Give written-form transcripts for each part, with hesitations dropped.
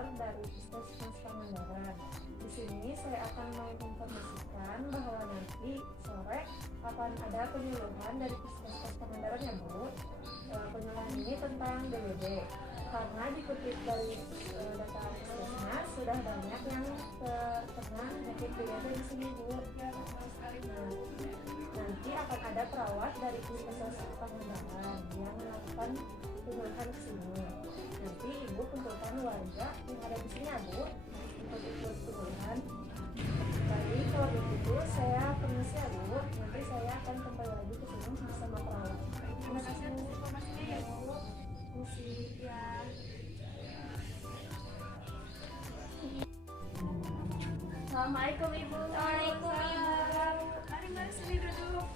dokter dari Puskesmas Pangandaran. Di sini saya akan menginformasikan bahwa nanti sore akan ada penyuluhan dari Puskesmas Pangandaran ya Bu. Penyuluhan ini tentang DBD. Karena dikutip dari data Puskesmas sudah banyak yang terkena penyakit DBD di sini Bu. Nanti akan ada perawat dari Puskesmas Pangandaran yang melakukan penyuluhan ke sini. Nanti Ibu kumpulkan warga yang ada di sini ya Bu untuk ikut penyuluhan. Baik, kalau begitu saya permisi ya Bu. Nanti saya akan kembali lagi ke sini bersama perawat. Terima kasih informasinya ya Bu. Permisi ya. Assalamualaikum Ibu. Waalaikumsalam. Mari sini duduk.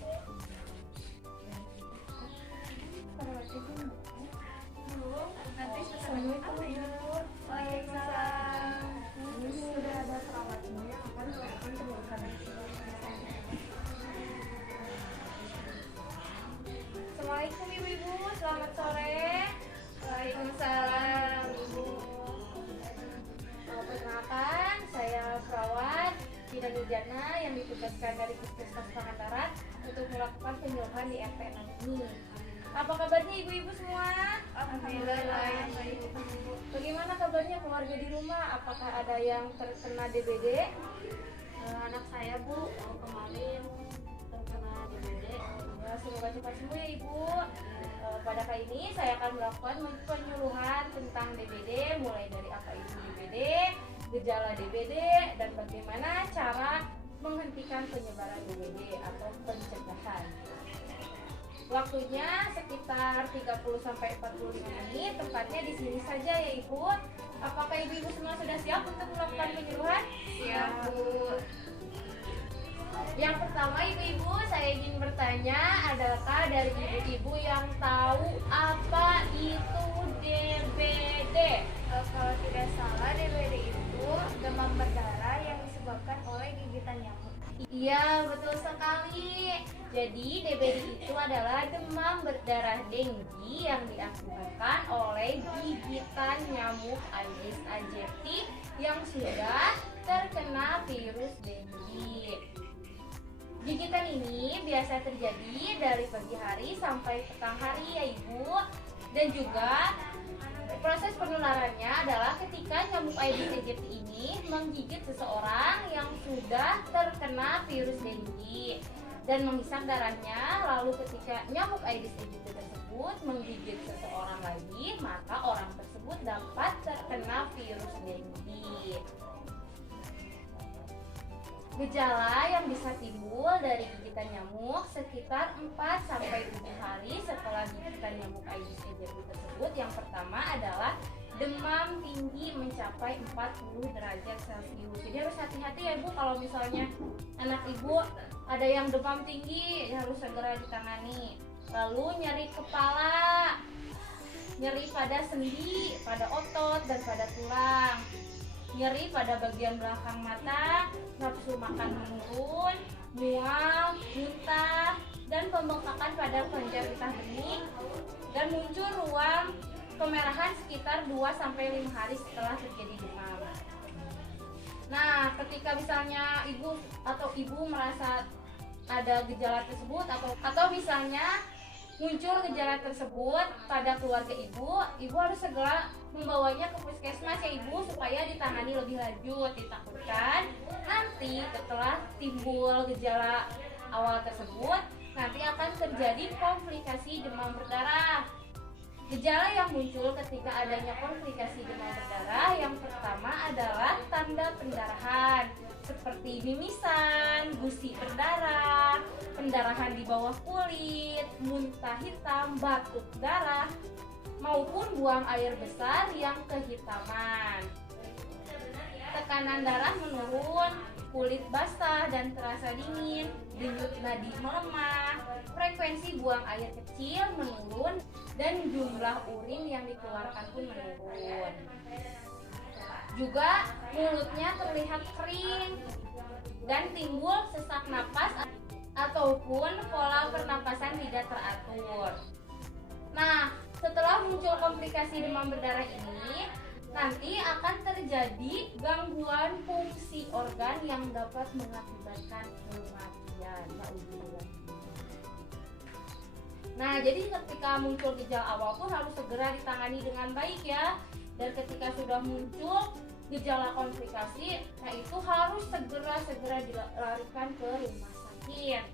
Nanti Assalamualaikum Ibu. Waalaikumsalam. Ini sudah ada perawatnya yang akan melakukan penyuluhan. Assalamualaikum Ibu-ibu. Selamat sore. Waalaikumsalam Ibu. Perkenalkan, saya perawat Bina Nurjana yang ditugaskan dari Puskesmas Pangandaran untuk melakukan penyuluhan di RT 6 ini. Apa kabarnya ibu-ibu semua? Alhamdulillah. Bagaimana kabarnya keluarga di rumah? Apakah ada yang terkena DBD? Anak saya Bu kemarin terkena DBD. Ya, semoga cepat sembuh ya ibu. Pada kali ini saya akan melakukan penyuluhan tentang DBD, mulai dari apa itu DBD, gejala DBD, dan bagaimana cara menghentikan penyebaran DBD atau pencegahan. Waktunya sekitar 30-40 menit, tempatnya di sini saja ya Ibu. Apakah ibu-ibu semua sudah siap untuk melakukan penyuluhan? Siap Bu. Yang pertama ibu-ibu, saya ingin bertanya, adakah dari ibu-ibu yang tahu apa itu DBD? Kalau tidak salah DBD itu demam berdarah yang disebabkan oleh gigitan nyamuk. Iya, betul sekali. Jadi DBD itu adalah demam berdarah denggi yang diakibatkan oleh gigitan nyamuk Aedes aegypti yang sudah terkena virus denggi. Gigitan ini biasa terjadi dari pagi hari sampai petang hari ya Ibu. Dan juga proses penularannya adalah ketika nyamuk Aedes aegypti ini menggigit seseorang yang sudah terkena virus denggi dan menghisap darahnya, lalu ketika nyamuk Aedes aegypti tersebut menggigit seseorang lagi, maka orang tersebut dapat terkena virus denggi. Gejala yang bisa timbul dari gigitan nyamuk sekitar 4-7 hari setelah gigitan nyamuk Aedes aegypti tersebut. Yang pertama adalah demam tinggi mencapai 40 derajat Celcius. Jadi harus hati-hati ya Bu, kalau misalnya anak Ibu ada yang demam tinggi harus segera ditangani. Lalu nyeri kepala, nyeri pada sendi, pada otot dan pada tulang, nyeri pada bagian belakang mata, nafsu makan menurun, mual, muntah, dan pembengkakan pada kelenjar getah bening, dan muncul ruam kemerahan sekitar 2-5 hari setelah terjadi demam. Nah, ketika misalnya ibu atau ibu merasa ada gejala tersebut atau misalnya muncul gejala tersebut pada keluarga ibu harus segera membawanya ke puskesmas ya Ibu supaya ditangani lebih lanjut. Ditakutkan nanti setelah timbul gejala awal tersebut nanti akan terjadi komplikasi demam berdarah. Gejala yang muncul ketika adanya komplikasi demam berdarah yang pertama adalah tanda pendarahan seperti mimisan, gusi berdarah, pendarahan di bawah kulit, muntah hitam, batuk darah, maupun buang air besar yang kehitaman. Tekanan darah menurun, kulit basah dan terasa dingin, denyut nadi melemah, frekuensi buang air kecil menurun, dan jumlah urin yang dikeluarkan pun menurun. Juga mulutnya terlihat kering dan timbul sesak napas ataupun pola pernapasan tidak teratur. Nah, setelah muncul komplikasi demam berdarah ini, nanti akan terjadi gangguan fungsi organ yang dapat mengakibatkan kematian. Nah, jadi ketika muncul gejala awal pun harus segera ditangani dengan baik ya. Dan ketika sudah muncul gejala komplikasi, nah itu harus segera dilarikan ke rumah sakit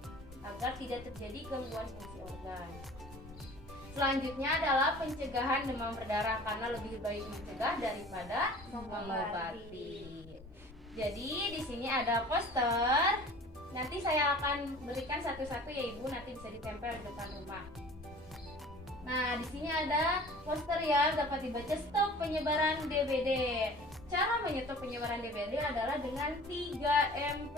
agar tidak terjadi gangguan fungsi organ. Selanjutnya adalah pencegahan demam berdarah, karena lebih baik mencegah daripada mengobati. Jadi di sini ada poster. Nanti saya akan berikan satu-satu ya Ibu, nanti bisa ditempel di depan rumah. Nah, di sini ada poster ya, dapat dibaca stop penyebaran DBD. Cara menyetop penyebaran DBD adalah dengan 3M+.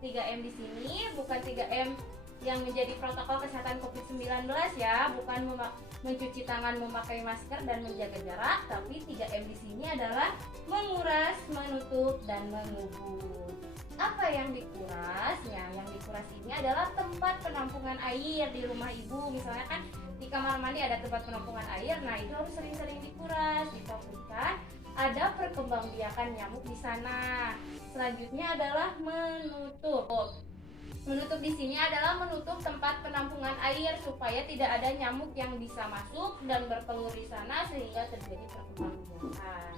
3M di sini bukan 3M yang menjadi protokol kesehatan COVID-19 ya, bukan mencuci tangan, memakai masker dan menjaga jarak, tapi 3M di sini adalah menguras, menutup dan mengubur. Apa yang dikuras? Ya, yang dikuras ini adalah tempat penampungan air di rumah Ibu. Misalnya kan di kamar mandi ada tempat penampungan air, nah itu harus sering-sering dikuras, dipastikan ada perkembangbiakan nyamuk di sana. Selanjutnya adalah menutup. Menutup di sini adalah menutup tempat penampungan air supaya tidak ada nyamuk yang bisa masuk dan bertelur di sana sehingga terjadi perkembangbiakan.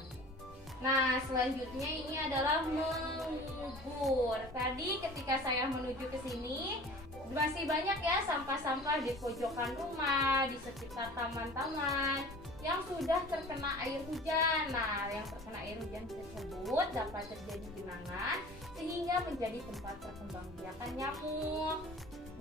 Nah, selanjutnya ini adalah mengubur. Tadi ketika saya menuju ke sini masih banyak ya sampah-sampah di pojokan rumah, di sekitar taman-taman yang sudah terkena air hujan. Nah, yang terkena air hujan tersebut dapat terjadi genangan sehingga menjadi tempat perkembangbiakan nyamuk.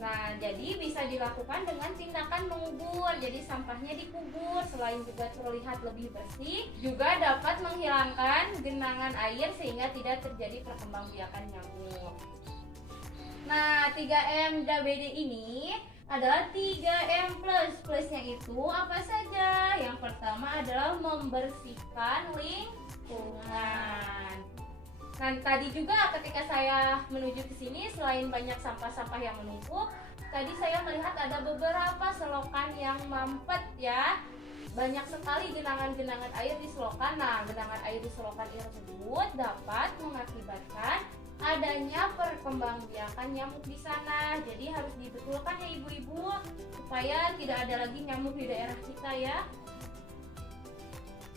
Nah, jadi bisa dilakukan dengan tindakan mengubur. Jadi sampahnya dikubur, selain juga terlihat lebih bersih, juga dapat menghilangkan genangan air sehingga tidak terjadi perkembangbiakan nyamuk. Nah, 3M DBD ini adalah 3M+. Plusnya itu apa saja? Yang pertama adalah membersihkan lingkungan. Nah, tadi juga ketika saya menuju ke sini, selain banyak sampah-sampah yang menumpuk, tadi saya melihat ada beberapa selokan yang mampet ya. Banyak sekali genangan-genangan air di selokan. Nah, genangan air di selokan tersebut dapat mengakibatkan adanya perkembangbiakan nyamuk di sana. Jadi harus dibetulkan ya ibu-ibu supaya tidak ada lagi nyamuk di daerah kita ya.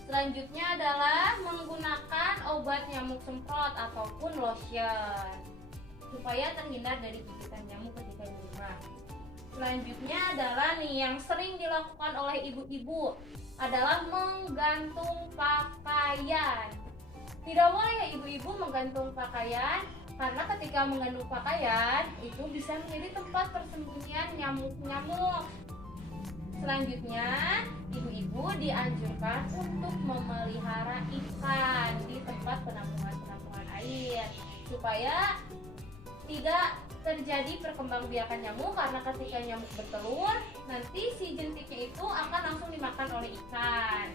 Selanjutnya adalah menggunakan obat nyamuk semprot ataupun lotion supaya terhindar dari gigitan nyamuk ketika di rumah. Selanjutnya adalah nih yang sering dilakukan oleh ibu-ibu adalah menggantung pakaian. Tidak boleh ya ibu-ibu menggantung pakaian, karena ketika menggantung pakaian itu bisa menjadi tempat persembunyian nyamuk-nyamuk. Selanjutnya, ibu-ibu dianjurkan untuk memelihara ikan di tempat penampungan air supaya tidak terjadi perkembangbiakan nyamuk, karena ketika nyamuk bertelur, nanti si jentiknya itu akan langsung dimakan oleh ikan.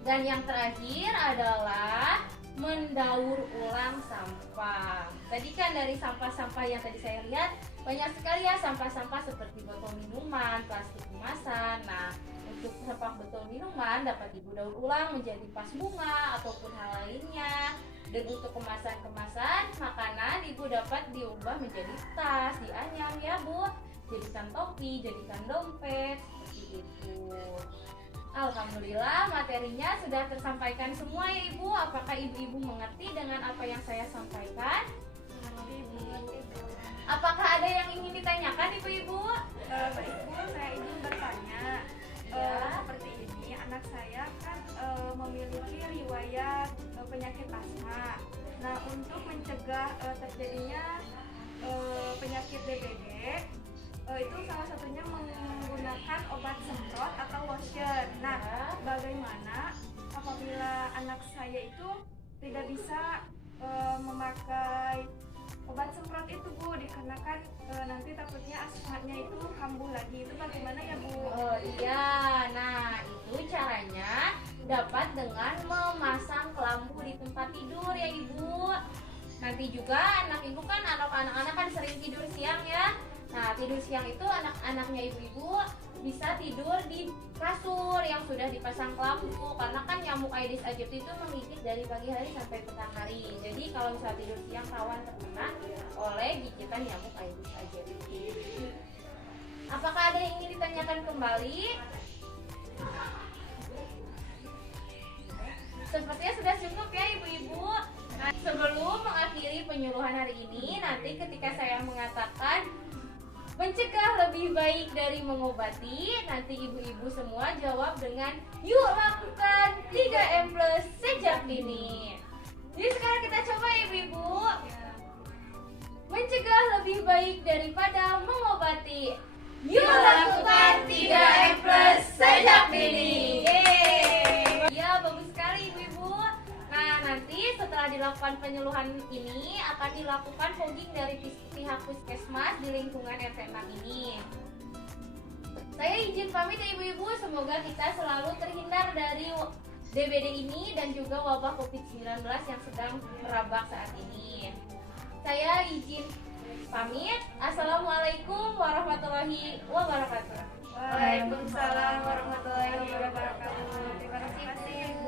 Dan yang terakhir adalah mendaur ulang sampah. Tadi kan dari sampah-sampah yang tadi saya lihat banyak sekali ya sampah-sampah seperti botol minuman, plastik kemasan. Nah, untuk sampah botol minuman dapat Ibu daur ulang menjadi vas bunga ataupun hal lainnya. Dan untuk kemasan-kemasan makanan Ibu dapat diubah menjadi tas, dianyam ya Bu. Jadikan topi, jadikan dompet, seperti itu. Alhamdulillah materinya sudah tersampaikan semua ya Ibu. Apakah ibu-ibu mengerti dengan apa yang saya sampaikan? Apakah ada yang ingin ditanyakan ibu-ibu? Ibu, saya ingin bertanya seperti ini. Anak saya kan memiliki riwayat penyakit asma. Nah, untuk mencegah terjadinya penyakit DBD, itu salah satunya menggunakan obat semprot atau lotion. Nah, bagaimana apabila anak saya itu tidak bisa memakai obat semprot itu Bu, dikarenakan nanti takutnya asmanya itu kambuh lagi. Itu bagaimana ya Bu? Oh iya, nah itu caranya dapat dengan memasang kelambu di tempat tidur ya Ibu. Nanti juga anak Ibu kan anak-anak kan sering tidur siang ya. Nah, tidur siang itu anak-anaknya ibu-ibu bisa tidur di kasur yang sudah dipasang lampu, karena kan nyamuk Aedes aegypti itu menggigit dari pagi hari sampai petang hari. Jadi kalau misalnya tidur siang rawan terkena oleh gigitan nyamuk Aedes aegypti. Apakah ada yang ingin ditanyakan kembali? Sepertinya sudah cukup ya ibu-ibu. Nah, sebelum mengakhiri penyuluhan hari ini, nanti ketika saya mengatakan mencegah lebih baik dari mengobati, nanti ibu-ibu semua jawab dengan yuk lakukan 3M plus sejak dini. Jadi sekarang kita coba ibu-ibu. Mencegah lebih baik daripada mengobati. Yuk lakukan 3M plus sejak dini. Yeay. Ya, bagus sekali ibu-ibu. Nah, nanti setelah dilakukan penyuluhan ini akan dilakukan fogging dari pihak puskesmas di lingkungan RT 6 ini. Saya izin pamit ya ibu-ibu, semoga kita selalu terhindar dari DBD ini dan juga wabah COVID-19 yang sedang merabak saat ini. Saya izin pamit. Assalamualaikum warahmatullahi wabarakatuh. Waalaikumsalam warahmatullahi wabarakatuh. Terima kasih.